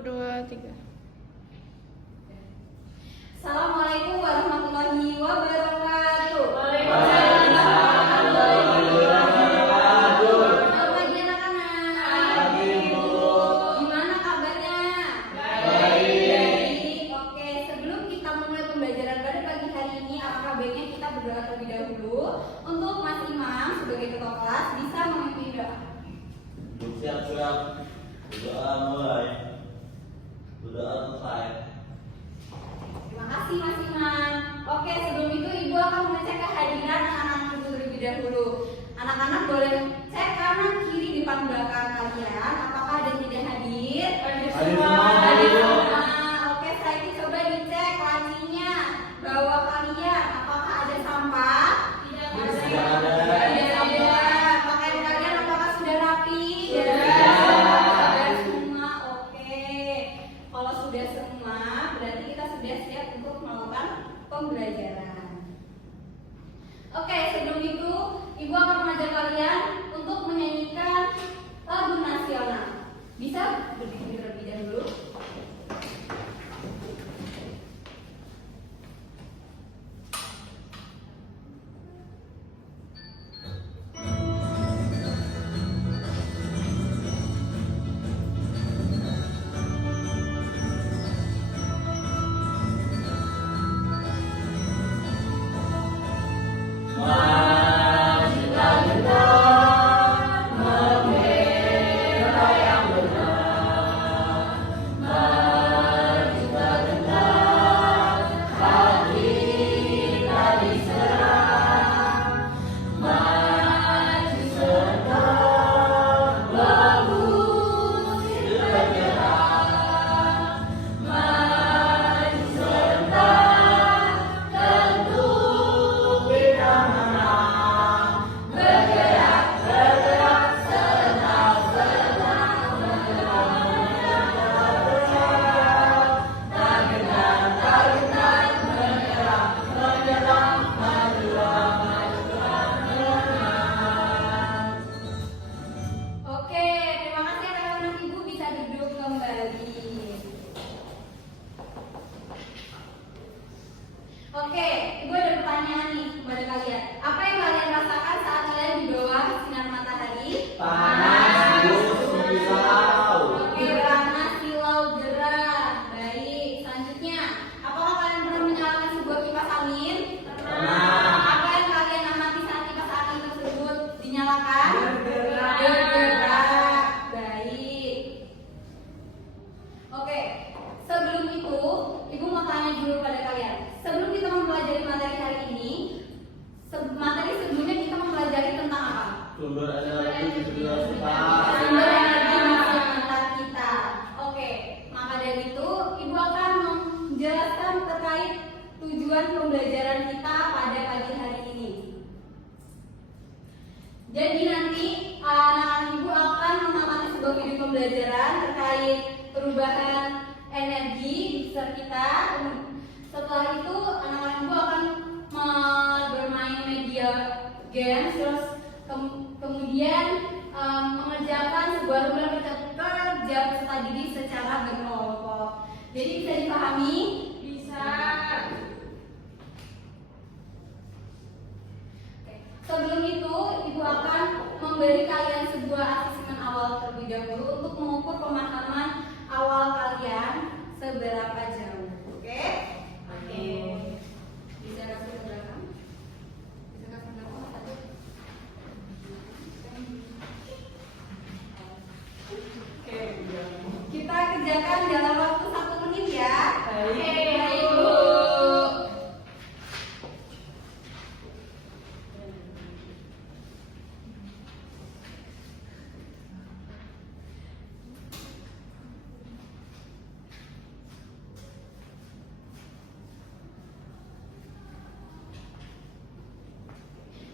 2, 3. Assalamualaikum warahmatullahi wabarakatuh. Selamat pagi anak-anak. Gimana kabarnya? Baik. Oke, sebelum kita mulai pembelajaran pada pagi hari ini, apakah baiknya kita berdoa terlebih dahulu? Untuk Mas Imam sebagai ketua kelas bisa memimpin doa. Siap-siap. Berdoa mulai. Berdoa selesai. Terima kasih Mas Imam. Oke, sebelum itu Ibu akan mengecek kehadiran anak-anak Ibu terlebih dahulu. Anak-anak boleh cek kanan kiri depan belakang kalian. Apakah ada yang tidak hadir? Hadir semua. Hadir semua. Oke, setelah itu coba dicek lacinya bawah kalian. Apakah ada sampah? Tidak ada. Tidak ada. Pakaian kalian apakah sudah rapi? Sudah semua. Oke. Kalau sudah semua, berarti kita sudah siap untuk melakukan pembelajaran. Oke, sebelum itu Ibu akan mengajak kalian untuk menyanyikan lagu nasional. Bisa berdiri terlebih dahulu. Oke, terima kasih anak-anak Ibu, bisa duduk kembali. Oke, Ibu ada pertanyaan nih kepada kalian. Apa yang kalian rasakan saat kalian di bawah sinar matahari? Panas, silau. Oke, panas, silau, gerah. Baik, selanjutnya, apakah kalian pernah menyalakan sebuah kipas angin? Pernah. Apa yang kalian amati saat kipas angin tersebut dinyalakan? Bergerak. Bergerak. Baik. Oke, sebelum itu, Ibu mau tanya dulu pada kalian. Sebelum kita mempelajari materi hari ini, materi sebelumnya kita mempelajari tentang apa? Sumber energi sudah cepat. Sumber energi di sekitar kita. Oke, maka dari itu Ibu akan menjelaskan terkait tujuan pembelajaran kita pada pagi hari ini. Jadi nanti anak-anak Ibu akan mengamati sebuah video pembelajaran terkait perubahan energi di sekitar kita. Setelah itu anak-anak Ibu akan bermain media games, terus kemudian mengerjakan sebuah lembar kerja peserta didik secara berkelompok. Jadi bisa dipahami? Bisa. Sebelum itu, Ibu akan memberi kalian sebuah asesmen awal terlebih dahulu untuk mengukur pemahaman awal kalian seberapa jauh. Oke? Oke. Bisa kasih ke belakang? Bisa kasih ke belakang tadi? Oke. Kita kerjakan dalam waktu 1 menit ya. Oke, Bu.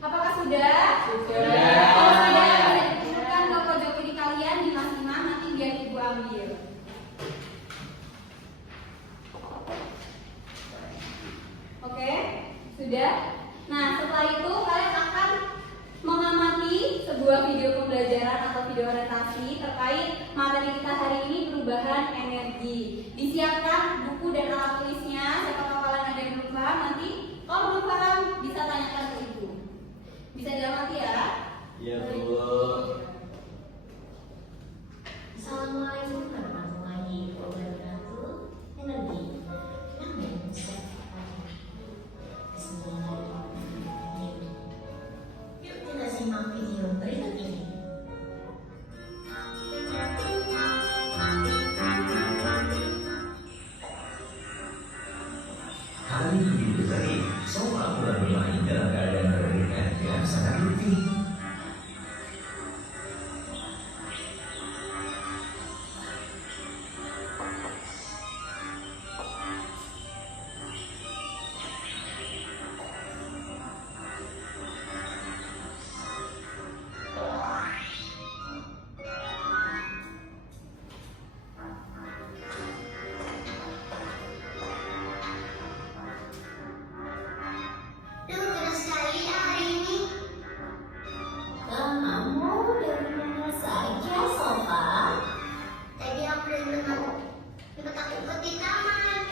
Apakah sudah? Sudah. Kalau sudah, bisa dituliskan ke pojok kiri kalian di masing-masing, nanti biar Ibu ambil. Oke, sudah. Nah, setelah itu kalian akan mengamati sebuah video video pembelajaran atau video orientasi terkait materi kita hari ini, perubahan energi. Disiapkan buku dan alat tulisnya. Siapa tahu kalian ada yang belum paham, nanti kalau belum paham bisa tanyakan ke ibu. Bisa diamati ya. Iya, Bu. Assalamualaikum warahmatullahi wabarakatuh. Energi. Namun saya Bismillahirrahmanirrahim. Yuk kita simak video berikut ini. Hari ini tadi, Sofa mulai bermain dalam keadaan berbeda dengan sangat rutin. Deras sekali hari ini. Kamu dari mana saja, Sofa? Tadi aku dari tempat aku ikut di taman.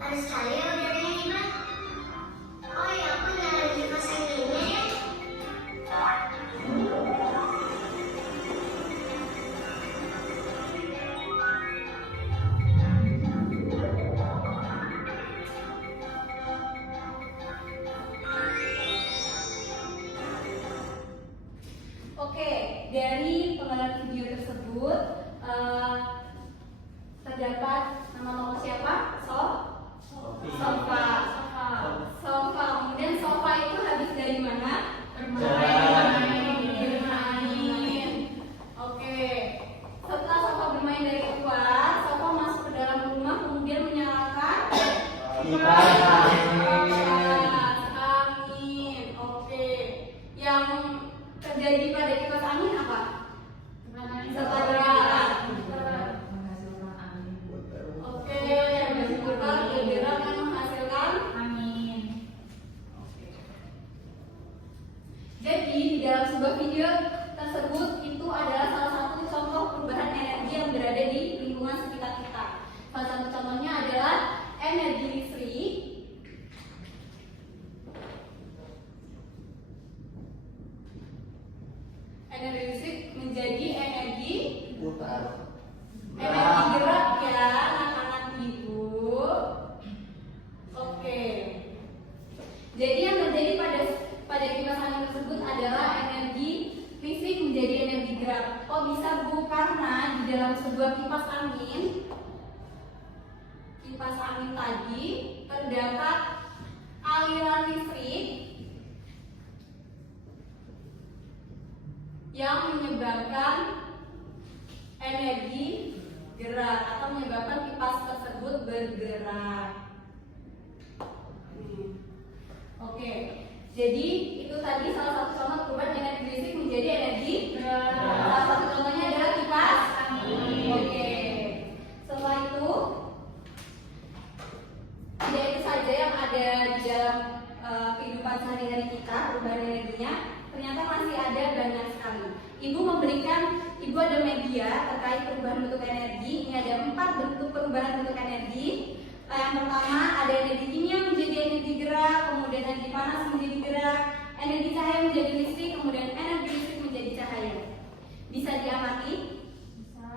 Ada sekali ya udaranya hebat. Oh ya, aku nyalain kipas anginnya ya. Oke, dari pengenalan video tersebut terdapat nama tokoh siapa? Sofi. Sofa. Sofa. Kemudian Sofa itu habis dari mana? Bermain. Oke. Setelah Sofa bermain dari keluar, Sofa masuk ke dalam rumah kemudian menyalakan Kipas angin. Oke. Yang terjadi pada kipas angin apa? Setelah oke, berputar bergerak dan menghasilkan angin. Jadi di dalam sebuah video tersebut itu adalah salah satu contoh perubahan energi yang berada di lingkungan sekitar kita. Salah satu contohnya adalah energi listrik. Energi listrik menjadi energi putar. gerak ya, anak-anak ibu. Oke. Jadi yang terjadi pada kipas angin tersebut adalah energi listrik menjadi energi gerak. Kok bisa Bu? Karena di dalam sebuah kipas angin tadi terdapat aliran listrik yang menyebabkan energi gerak atau menyebabkan kipas tersebut bergerak. Oke, jadi itu tadi salah satu contoh perubahan energi listrik menjadi energi gerak. Salah satu contohnya adalah kipas angin. Oke, setelah itu tidak itu saja yang ada di dalam kehidupan sehari-hari kita, perubahan energinya. Ternyata masih ada banyak sekali. Ibu ada media terkait perubahan bentuk energi. Ini ada 4 bentuk perubahan bentuk energi. Yang pertama ada energi kimia menjadi energi gerak, kemudian energi panas menjadi gerak, energi cahaya menjadi listrik, kemudian energi listrik menjadi cahaya. Bisa diamati? Bisa.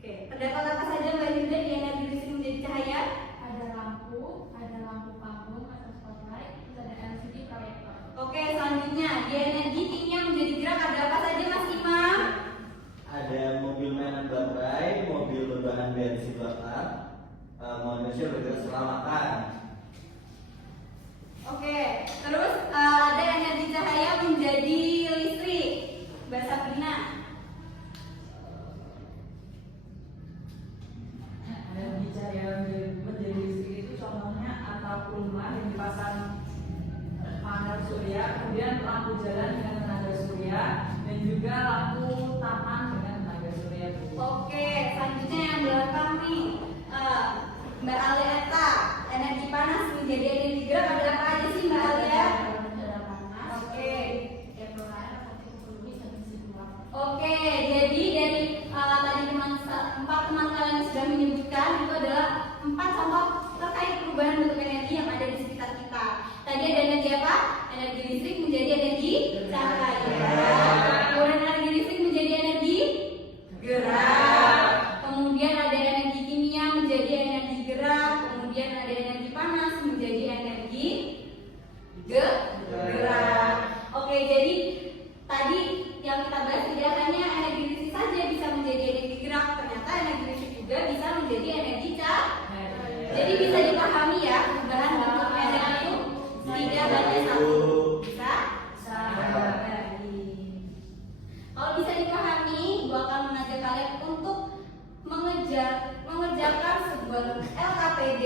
Oke, terdapat apa saja Mbak Hilda di energi listrik menjadi cahaya? Ada lampu panggung atau spotlight, terus ada LCD proyektor. Oke, selanjutnya di energi kimia menjadi gerak ada apa saja Mas Imam? Ada mobil mainan baterai, mobil berbahan bensin bakar, manusia bergerak setelah makan. Oke, terus ada energi cahaya menjadi listrik. Mbak Sabrina. Energi cahaya menjadi listrik itu contohnya atap rumah yang dipasang panel surya, kemudian lampu jalan dengan tenaga surya, dan juga lampu taman dengan tenaga surya. Oke, selanjutnya yang belakang nih Mbak Aleta, energi panas menjadi menjadi energi gerak ada apa aja sih Mbak Alia? Oke. Oke, jadi dari tadi empat teman kalian sudah menyebutkan itu adalah 4 contoh terkait perubahan bentuk energi yang ada di sekitar kita. Tadi ada energi apa? Energi listrik menjadi energi cahaya. Kemudian energi listrik menjadi energi gerak. Kemudian ada energi kimia menjadi energi gerak. Kemudian ada energi panas menjadi energi gerak. Oke, jadi tadi yang kita bahas tidak hanya energi listrik saja bisa menjadi energi gerak, ternyata energi listrik juga bisa menjadi energi cahaya. Jadi bisa dipahami ya perubahan bentuk energi itu tidak hanya satu. Bisa? Kalau bisa dipahami, Ibu akan mengajak kalian untuk mengerjakan sebuah LKPD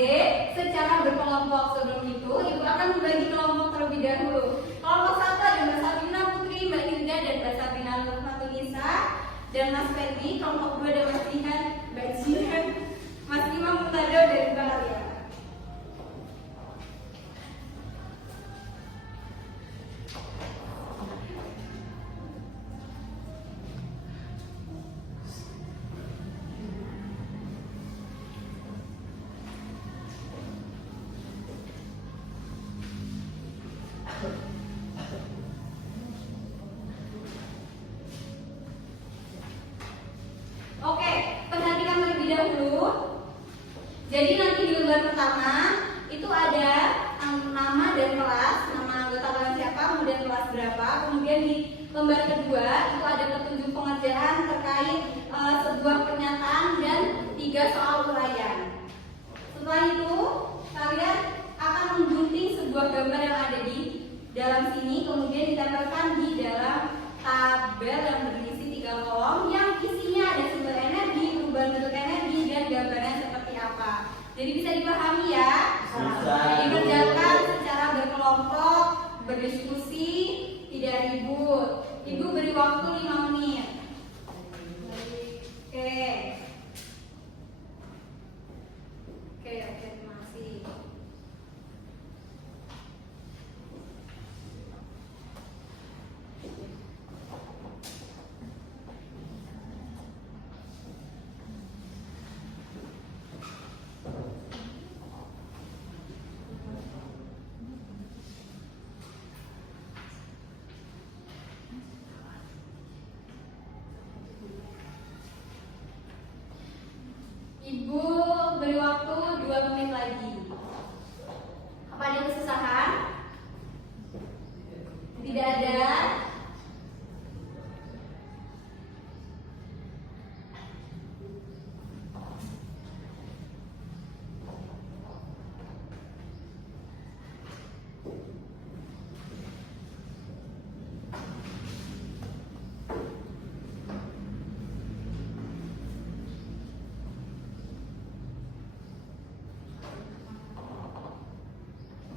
secara berkelompok. Sebelum itu, Ibu akan membagi kelompok terlebih dahulu. Kelompok 1 ada Mbak Sabrina Putri, Mbak Hilda, dan Mbak Sabrina Nurmatunisa, dan Mas Ferdi. Kelompok 2 ada Mas Jihan, Mbak Jihan, Mas Imam Mutado, dan Mbak Alia. Oke, perhatikan terlebih dahulu. Jadi nanti di lembar pertama itu ada nama dan kelas, nama anggota kalian siapa, kemudian kelas berapa. Kemudian di lembar kedua itu ada petunjuk pengerjaan terkait sebuah pernyataan dan 3 soal uraian. Setelah itu kalian akan menggunting sebuah gambar yang ada di dalam sini, kemudian ditempelkan di dalam tabel yang berisi 3 kolom yang isinya ada sumber energi, perubahan bentuk energi, dan gambarnya seperti apa. Jadi bisa dipahami ya? Bisa. Dikerjakan secara berkelompok, berdiskusi, tidak ribut. Ibu beri waktu 5 menit. Oke. Oke, terima kasih. Ibu beri waktu 2 menit lagi. Apa ada kesusahan? Tidak ada.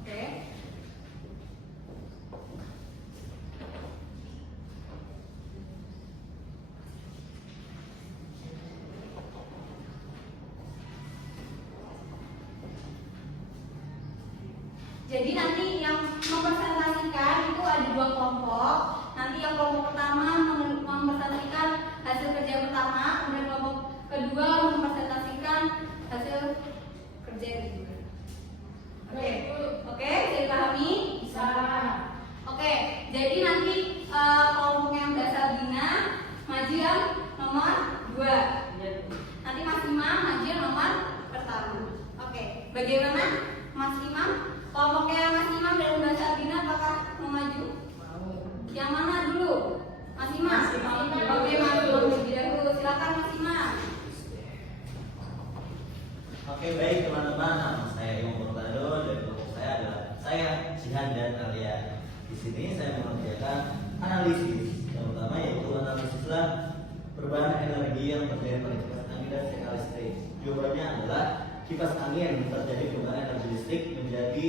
Oke. Jadi nanti yang mempresentasikan itu ada 2 kelompok. Nanti yang kelompok pertama mempresentasikan hasil kerja pertama, kemudian kelompok kedua mempresentasikan hasil kerja yang kedua. Oke, bisa dipahami? Bisa. Oke, jadi nanti kelompok yang Mbak Sabrina maju yang nomor 2. Nanti Mas Imam maju yang nomor pertama. Oke, bagaimana Mas Imam? Kelompoknya Mas Imam dan Mbak Sabrina apakah mau maju? Mau. Yang mana dulu? Mas Imam? Oke, maju lebih dahulu. Silakan Mas Imam. Oke, baik teman-teman, nama saya Imam Murtado dan kelompok saya adalah saya Jihan dan Alia. Di sini saya mengerjakan analisis. Yang pertama yaitu analisislah perubahan energi yang terjadi pada kipas angin dan sinyal listrik. Jawabannya adalah kipas angin terjadi perubahan energi listrik menjadi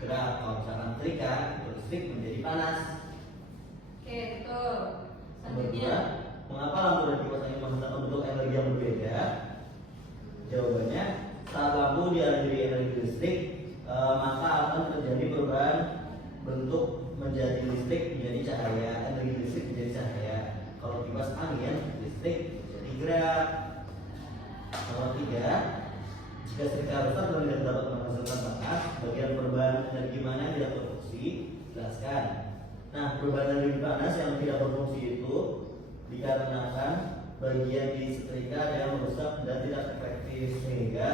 gerak. Kalau misalkan setrika, listrik menjadi panas. Oke, betul. Nomor 2, Selanjutnya. mengapa lampu dan kipas angin menghasilkan bentuk energi yang berbeda? Jawabannya, saat lampu dialiri energi listrik, maka apa bentuk menjadi listrik menjadi cahaya, energi listrik menjadi cahaya. Kalau kipas angin listrik menjadi gerak. Nomor 3, jika setrika rusak dan tidak dapat menghasilkan panas, bagian perubahan energi mana yang tidak berfungsi? Jelaskan. Nah, perubahan energi panas yang tidak berfungsi itu dikarenakan bagian di setrika ada yang merusak dan tidak efektif sehingga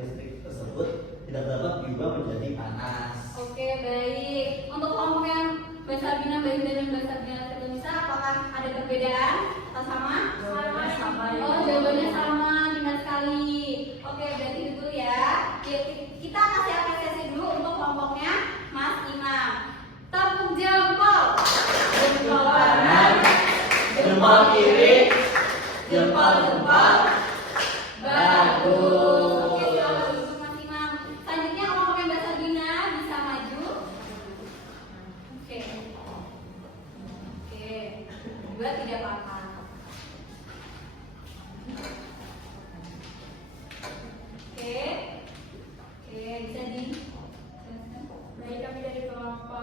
listrik tersebut tidak dapat diubah menjadi panas. Oke, baik. Untuk kelompok yang Basabina, Balinda, dan Basabina Tertumisa, apakah ada perbedaan atau sama? Sama. Oh, jawabannya sama, benar sekali. Oke, berarti betul ya. Kita kasih apresiasi dulu untuk kelompoknya Mas Imam. Tepuk jempol. Jempol kanan, jempol kiri, jempol. Bagus. Oke, silakan duduk Mas Imam. Selanjutnya kelompok yang Basabina bisa maju. Oke. Dua tidak apa-apa. Oke, bisa dijelaskan? Baik, kami dari kelompok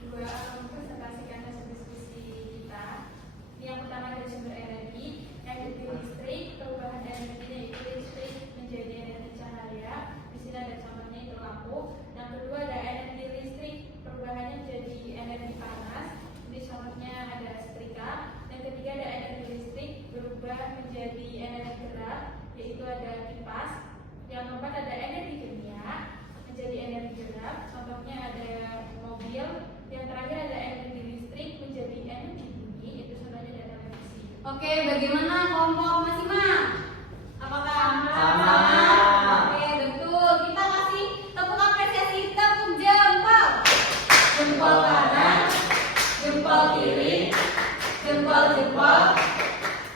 2 akan mempresentasikan hasil diskusi kita. Yang pertama dari sumber energi, energi listrik, perubahan energinya itu listrik menjadi energi cahaya. Di sini ada contohnya itu lampu. Yang kedua ada energi listrik, perubahannya menjadi energi panas. Di contohnya ada setrika. Yang ketiga ada energi listrik berubah menjadi energi gerak, yaitu ada kipas. Yang keempat ada energi kimia menjadi energi gerak, contohnya ada mobil. Yang terakhir ada energi listrik menjadi energi bumi, itu contohnya ada televisi. Oke, bagaimana kelompok Mas Imam? Apakah Sama. Oke, betul. Kita kasih tepuk apresiasi, tepuk jempol. Jempol kanan, Jempol kiri, jempol.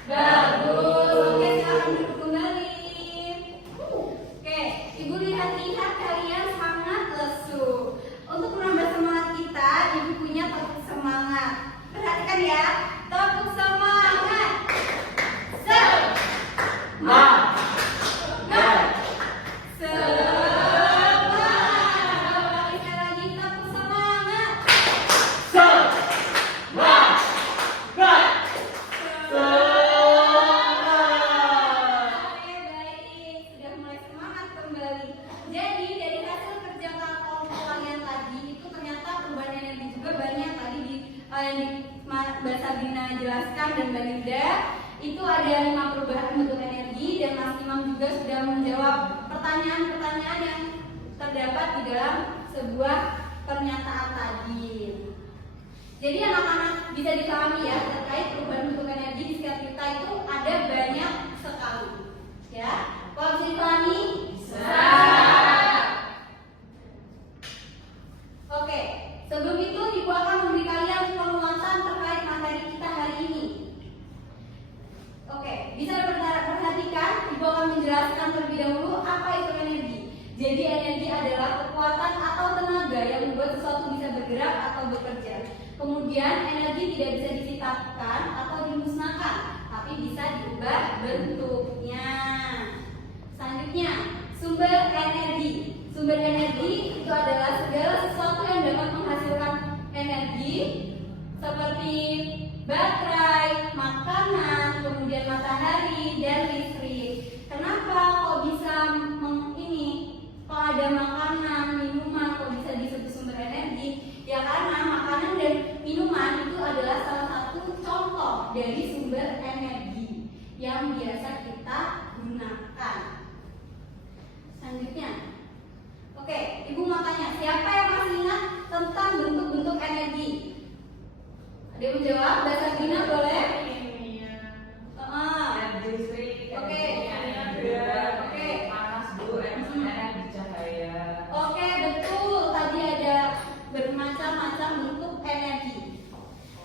Bagus. Oke, sekarang duduk kembali. Oke, Ibu lihat kalian sangat lesu. Untuk menambah semangat kita, Ibu punya tepuk semangat. Perhatikan ya, tepuk semangat. Semangat. Sekali lagi tepuk semangat. Oke, baik, sudah mulai semangat kembali. Jadi dari hasil kerja kelompok kalian tadi itu ternyata perubahan energi juga banyak tadi di Mbak Sabrina jelaskan dan Mbak Linda itu ada 5 perubahan bentuk energi dan Mas Imam juga sudah menjawab pertanyaan-pertanyaan yang terdapat di dalam sebuah pernyataan tadi. Jadi anak-anak bisa dipahami ya terkait perubahan bentuk energi di sekitar kita itu ada banyak sekali. Ya, kalau bisa dipahami? Bisa. Oke, sebelum itu Ibu akan memberi kalian penguatan terkait materi kita hari ini. Oke, bisa perhatikan Ibu akan menjelaskan terlebih dahulu apa itu energi. Jadi energi adalah kekuatan atau tenaga yang membuat sesuatu bisa bergerak atau bekerja. Kemudian energi tidak bisa diciptakan atau dimusnahkan, tapi bisa diubah bentuknya. Selanjutnya, sumber energi. Sumber energi itu adalah segala sesuatu yang dapat menghasilkan energi seperti baterai, makanan, kemudian matahari, dan listrik. Kenapa kok bisa kok ada makanan, minuman, kok bisa disebut sumber energi? Ya karena makanan dan minuman itu adalah salah satu contoh dari sumber energi yang biasa kita gunakan. Selanjutnya, oke, Ibu mau tanya, siapa yang masih ingat tentang bentuk-bentuk energi? Ada yang menjawab? Mbak Sabrina boleh? Energi listrik, Oke. energi gerak, Oke. panas, Bu, energi cahaya. Oke, betul. Tadi ada bermacam-macam bentuk energi.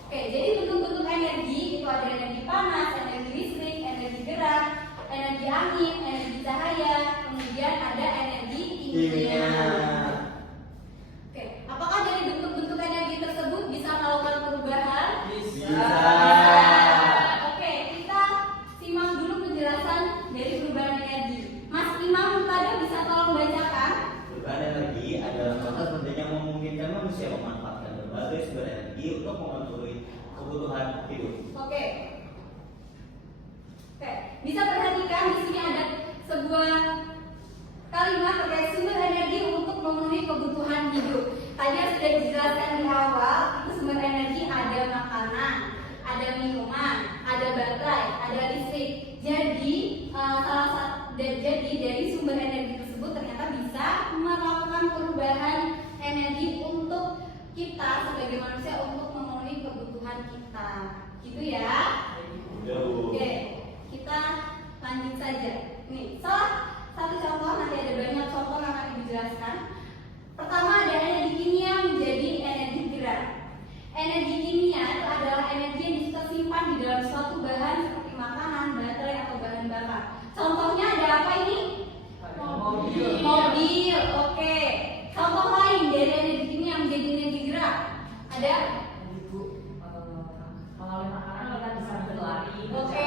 Oke, jadi bentuk-bentuk energi itu ada energi panas, energi listrik, energi gerak, energi angin, energi cahaya, kemudian ada energi kimia. Oke, apakah dari bentuk-bentuk energi tersebut bisa melakukan perubahan? Bisa. Oke. Bisa perhatikan di sini ada sebuah kalimat terkait sumber energi untuk memenuhi kebutuhan hidup. Tadi sudah dijelaskan di awal, itu sumber energi ada makanan, ada minuman, ada baterai, ada listrik. Jadi dari sumber energi tersebut ternyata bisa melakukan perubahan energi untuk kita sebagai manusia untuk memenuhi kebutuhan kita. Gitu ya. Oke, kita lanjut saja. Nih, salah satu contoh, nanti ada banyak contoh yang akan dijelaskan. Pertama ada energi kimia menjadi energi gerak. Energi kimia itu adalah energi yang tersimpan di dalam suatu bahan seperti makanan, baterai atau bahan bakar. Contohnya ada apa ini? Mobil. Oke. Contoh lain dari energi kimia menjadi energi gerak. Ada? Melalui makanan kita bisa berlari. Oke,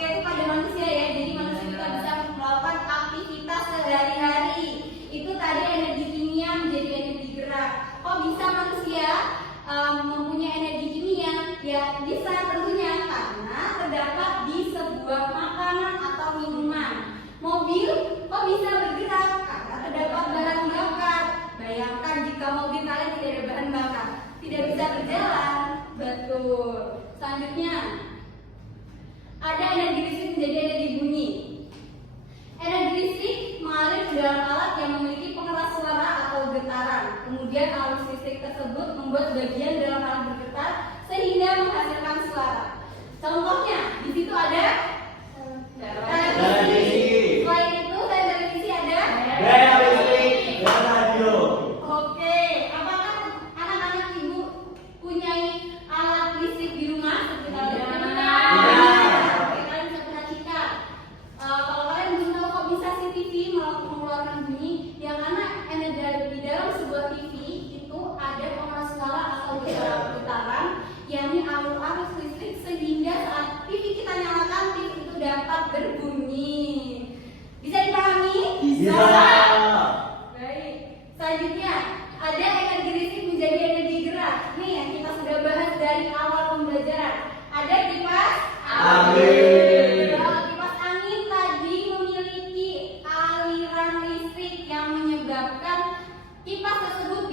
itu pada manusia ya. Jadi manusia kita bisa melakukan aktivitas sehari-hari. Itu tadi energi kimia menjadi energi gerak. Kok bisa manusia mempunyai energi kimia? Ya bisa tentunya karena terdapat di sebuah makanan atau minuman. Mobil kok bisa bergerak? Karena terdapat bahan bakar. Bayangkan jika mobil kalian tidak ada bahan bakar, tidak bisa berjalan. Betul. Selanjutnya ada energi listrik menjadi energi bunyi. Energi listrik mengalir ke dalam alat yang memiliki pengeras suara atau getaran. Kemudian arus listrik tersebut membuat bagian dalam alat bergetar sehingga menghasilkan suara. Contohnya di situ ada televisi. Selain itu selain televisi ada Daya listrik dan radio. Oke, apakah anak-anak ibu punya alat listrik di rumah? Seperti Oke, kalian bisa perhatikan. Kalau kalian belum tahu kok bisa si TV mengeluarkan bunyi, ya karena di dalam sebuah TV itu ada pengeras suara atau getaran, yakni arus listrik sehingga saat TV kita nyalakan, TV itu dapat berbunyi. Bisa dipahami? Bisa. Baik. Selanjutnya ada energi listrik menjadi energi gerak. Nih yang kita sudah bahas dari awal pembelajaran. Ada kipas angin. Kipas angin tadi memiliki aliran listrik yang menyebabkan kipas tersebut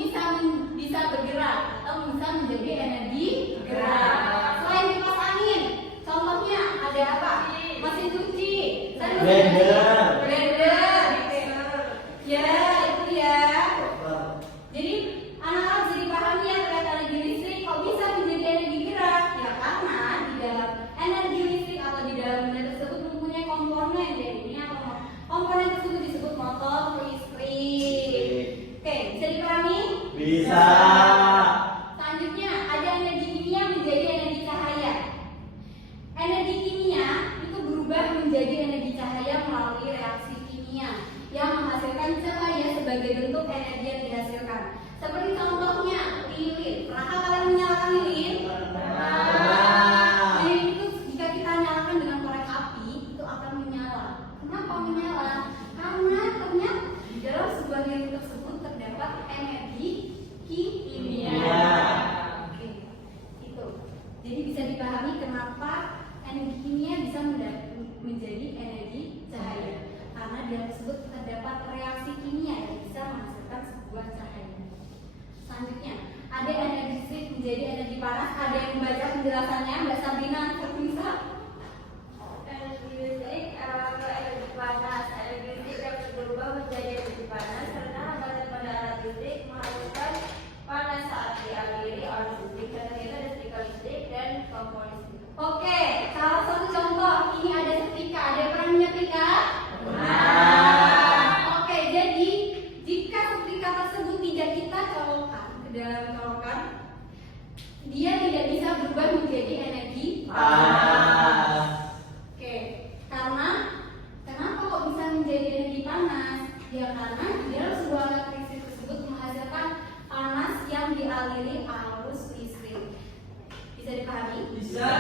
bisa bergerak atau bisa menjadi energi gerak. Selain kipas angin, contohnya ada apa? Mesin cuci, Blender. Ya, itu ya. Jadi anak-anak jadi paham ya terkait energi listrik kok bisa menjadi energi gerak? Ya karena di dalam energi listrik atau di dalam benda tersebut mempunyai komponen. Jadi ini apa? Komponen tersebut disebut motor listrik. Oke, bisa dipahami? Bisa. Selanjutnya ada energi kimia menjadi energi cahaya. Energi kimia itu berubah menjadi energi cahaya melalui reaksi kimia yang menghasilkan cahaya sebagai bentuk energi yang dihasilkan. Seperti contohnya lilin. Pernahkah kalian menyalakan lilin? Lilin itu jika kita nyalakan dengan korek api itu akan menyala. Kenapa menyala? Karena ternyata di dalam sebuah lilin tersebut terdapat energi kimia. Oke, itu. Jadi bisa dipahami kenapa energi kimia bisa menjadi energi cahaya. Karena di dalam tersebut terdapat reaksi kimia yang bisa menghasilkan sebuah cahaya. Selanjutnya, ada energi listrik menjadi energi panas. Ada yang membaca penjelasannya, Mbak Sabrina, bisa? Energi listrik adalah energi panas. Energi listrik dapat berubah menjadi energi panas karena hambatan pada alat listrik menghasilkan panas saat dialiri arus listrik. Contohnya ada setrika listrik dan komponen listrik. Oke, salah satu contoh ini ada setrika. Ada yang pernah menyetrika? Oke, jadi jika setrika tersebut tidak kita colokkan ke dalam colokan, dia tidak bisa berubah menjadi energi panas. Oke, karena kenapa kok bisa menjadi energi panas? Ya karena di dalam sebuah alat listrik tersebut menghasilkan panas yang dialiri arus listrik. Bisa dipahami? Bisa.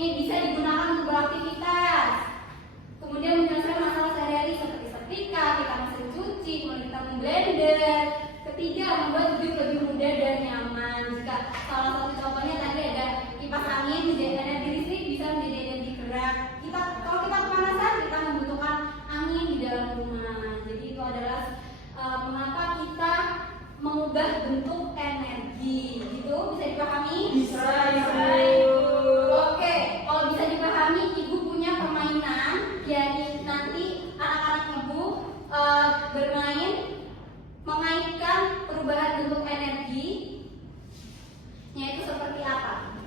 ini bisa digunakan untuk beraktivitas. Kemudian menyelesaikan masalah sehari-hari seperti setrika, kita mesin cuci, kemudian kita memblender. Ketiga, membuat hidup lebih mudah dan nyaman. Jika salah satu contohnya tadi ada kipas angin, menjadi energi listrik bisa menjadi energi gerak. Kalau kita kepanasan, kita membutuhkan angin di dalam rumah. Jadi itu adalah mengapa kita mengubah bentuk energi. Gitu bisa dipahami? Bisa. Oke, kalau bisa dipahami, ibu punya permainan. Jadi nanti anak-anak ibu bermain mengaitkan perubahan bentuk energi, yaitu seperti apa.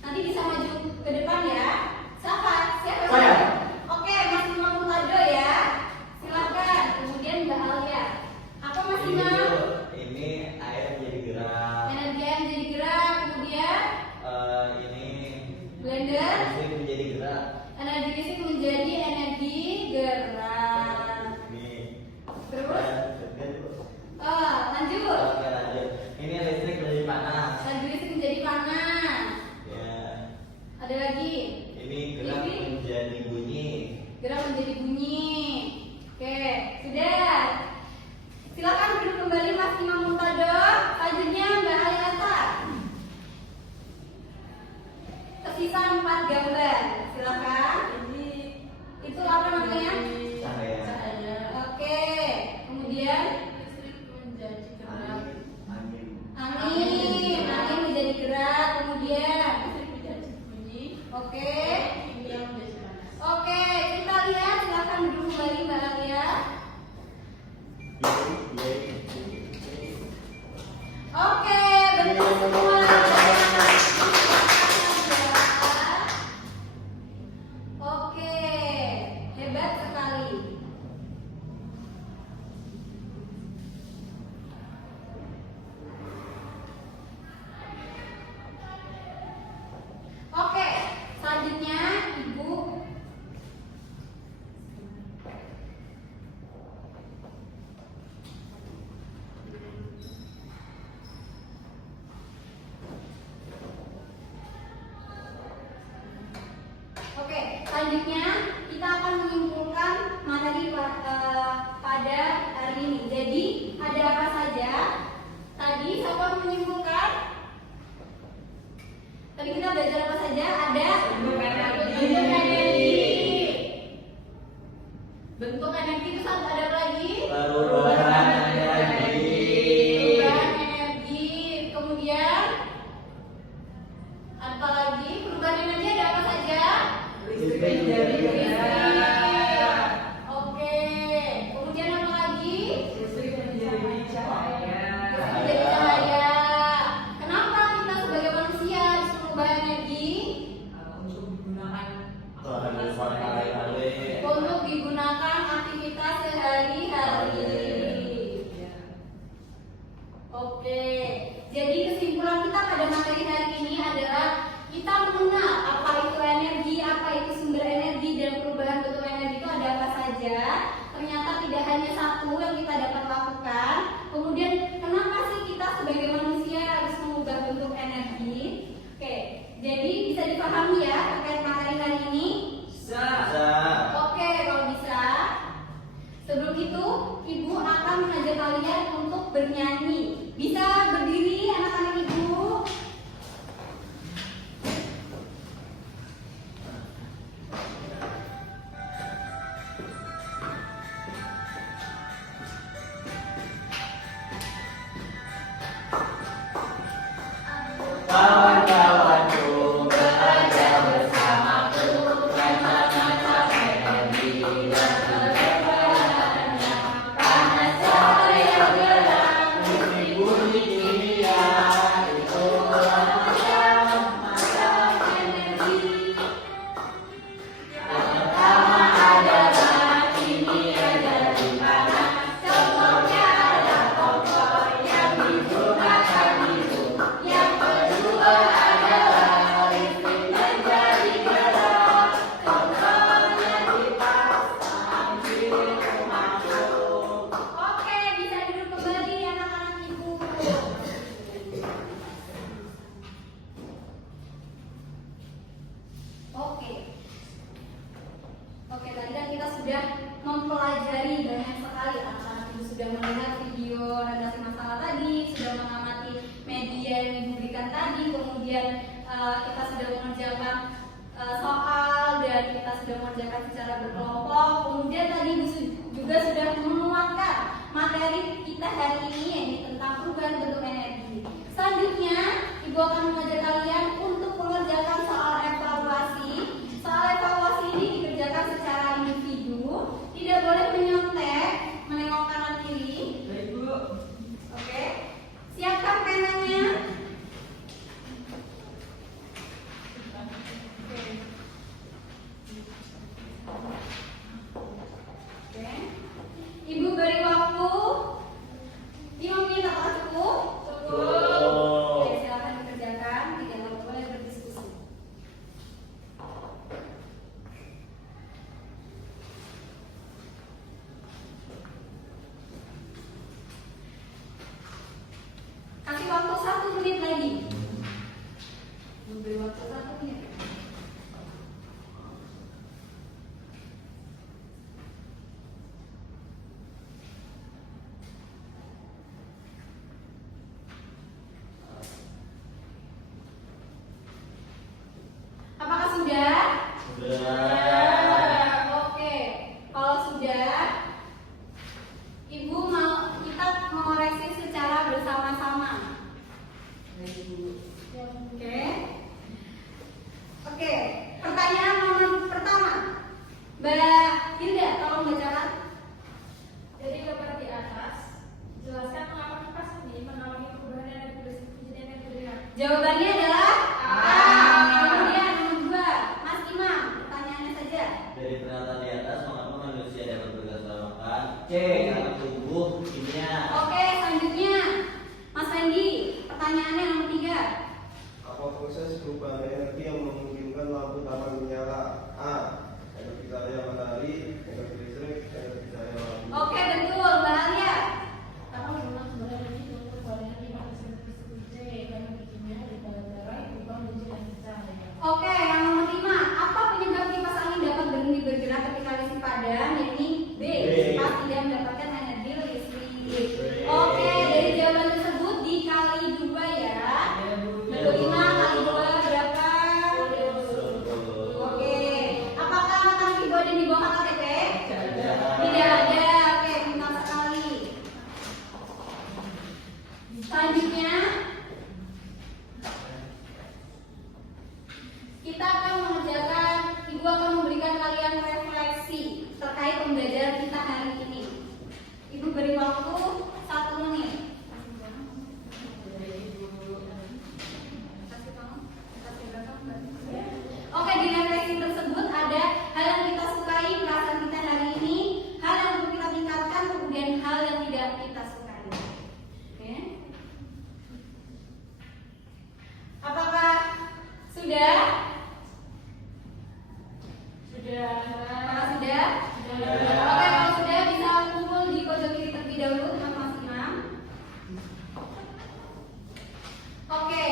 Nanti bisa maju ke depan ya. Siapa? Saya. Oke, Mas Imam Mutado ya. Silakan. Kemudian Mbak Alia. Apa Mas Imam? Ini air menjadi gerak. Energi air menjadi gerak. Kemudian Ini blender. listrik menjadi gerak. Energi listrik menjadi energi gerak. Ini. Terus? Lanjut. Oke, lanjut. Ini listrik menjadi panas. Energi listrik menjadi panas. Ya. Ada lagi. Ini gerak Ini. menjadi bunyi. Gerak menjadi bunyi. Oke, sudah. Silakan duduk kembali Mas Imam Murtado. Selanjutnya Mbak Aliasa. Tersisa 4 gambar. Silakan. Itu apa namanya? Cahaya. Oke. Kemudian angin menjadi gerak. Kemudian oke. Oke, kita lihat. Silakan duduk kembali Mbak Alia. Oke, bentuk semua. Oke, hebat sekali. Oke, selanjutnya Ibu. Oke, selanjutnya kita akan menyimpulkan materi pada hari ini. Jadi ada apa saja? Tadi siapa menyimpulkan? Tadi kita belajar apa saja? Ada bentuk energi. Bentuk energi itu satu, ada apa lagi? Perubahan energi. Perubahan energi. Kemudian apa lagi? Perubahan energi ada apa saja? Listrik menjadi gerak. Oke. Kemudian apa lagi? Listrik menjadi cahaya. Menjadi cahaya. Kenapa kita sebagai manusia harus mengubah energi? Untuk digunakan Untuk digunakan aktivitas sehari-hari. Oke. Jadi kesimpulan kita pada materi hari ini adalah kita mengenal apa itu energi, apa itu sumber energi, dan perubahan bentuk energi itu ada apa saja. Ternyata tidak hanya satu yang kita dapat lakukan. Kemudian kenapa sih kita sebagai manusia harus mengubah bentuk energi? Oke, jadi bisa dipahami ya terkait materi hari ini. bisa. Oke, kalau bisa. Sebelum itu, Ibu akan mengajak kalian untuk bernyanyi. Bisa berdiri anak-anak Ibu. Kawan-kawanku bekerja bersamaku, macam-macam energi dan perubahannya. Panas cahaya gerak, bunyi-bunyi kita sudah mengerjakan soal dan kita sudah mengerjakan secara berkelompok. Kemudian tadi Ibu juga sudah menguatkan materi kita hari ini yaitu tentang perubahan bentuk energi. Selanjutnya Ibu akan mengajak kalian untuk mengerjakan soal evaluasi. Soal evaluasi ini dikerjakan secara individu, tidak boleh menyontek, menengok kanan kiri. Baik, Bu. Oke, siapkan penanya. Oke, Ibu beri waktu 5 menit, apakah cukup? Oke, silakan dikerjakan, tidak boleh berdiskusi. Kasih waktu 1 menit lagi. Beri waktu 1 menit. Apakah sudah? Sudah. Oke, kalau sudah, Ibu kita mengoreksi secara bersama-sama. Oke. Oke, pertanyaan nomor pertama. Mbak Hilda, tolong bacakan. Dari gambar di atas, jelaskan mengapa kipas ini menaungi perubahan energi listrik menjadi energi ringan. Jawabannya adalah A. Kemudian nomor 2, Mas Imam, pertanyaannya saja. Dari pernyataan di atas, mengapa manusia dapat bergerak setelah makan? C. Karena tubuh kimia. Oke, selanjutnya Mas Fendi, pertanyaannya nomor 3. Apa proses perubahan energi yang memungkinkan lampu taman menyala? A. Energi cahaya matahari, energi listrik, energi cahaya lampu. Oke, betul, Mbak Alia. Apa memang sumber energi untuk perubahan energi manusia tersebut? C. Energi kimia di dalam darah berubah menjadi energi cahaya. Oke, yang nomor 5. Apa penyebab kipas angin dapat berhenti bergerak ketika listrik padam? Yakni B. Kipas tidak mendapatkan energi listrik. Oke, dari jawaban tersebut dikali 2 ya. 25 kali 2 berapa? Oke. Apakah anak-anak Ibu ada di bawah KTP? Tidak ada. Oke, pintar sekali. Selanjutnya kita akan mengerjakan, Ibu akan memberikan kalian refleksi terkait pembelajaran kita hari ini. Ibu beri waktu 1 menit. Oke, di refleksi tersebut ada hal yang kita sukai, perasaan kita hari ini, hal yang perlu kita tingkatkan, kemudian hal yang tidak kita sukai. Oke. Apakah sudah? Apakah sudah? Oke, kalau sudah bisa kumpul di pojok kiri terlebih dahulu teman Mas Imam. Oke.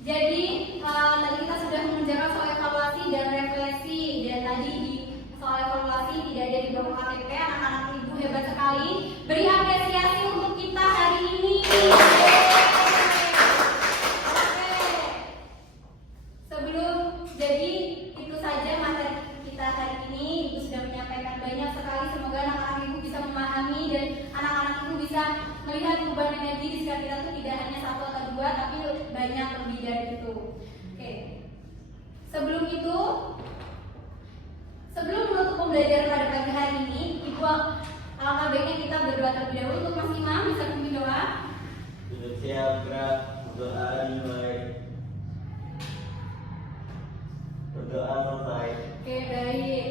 Jadi tadi kita sudah mengerjakan soal evaluasi dan refleksi, dan tadi di soal evaluasi tidak ada di bawah KTP. Anak-anak Ibu hebat sekali. Beri apresiasi untuk kita hari ini. Oke. Sebelum jadi itu saja materi kita hari ini. Ibu sudah menyampaikan banyak sekali. Semoga anak-anak Ibu bisa memahami dan anak-anak Ibu bisa melihat perubahan energi di sekitar kita itu tidak hanya 1 atau 2, tapi banyak lebih dari itu. Oke. Sebelum itu, sebelum menutup pembelajaran pada pagi hari ini, Ibu alangkah baiknya kita berdoa terlebih dahulu. Untuk Mas Imam bisa pimpin doa. Sudah siap, gerak, berdoa dimulai. Berdoa selesai. Oke, baik.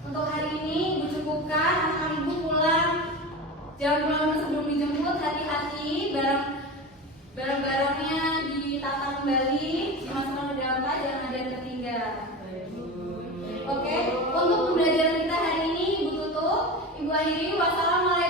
Untuk hari ini Ibu cukupkan, anak Ibu pulang. Jangan pulang sebelum dijemput, hati-hati, barang-barangnya ditata kembali, dimasukkan ke dalam tas, jangan ada yang tertinggal. Oke, untuk pembelajaran kita hari ini Ibu tutup, Ibu akhiri. Wassalamualaikum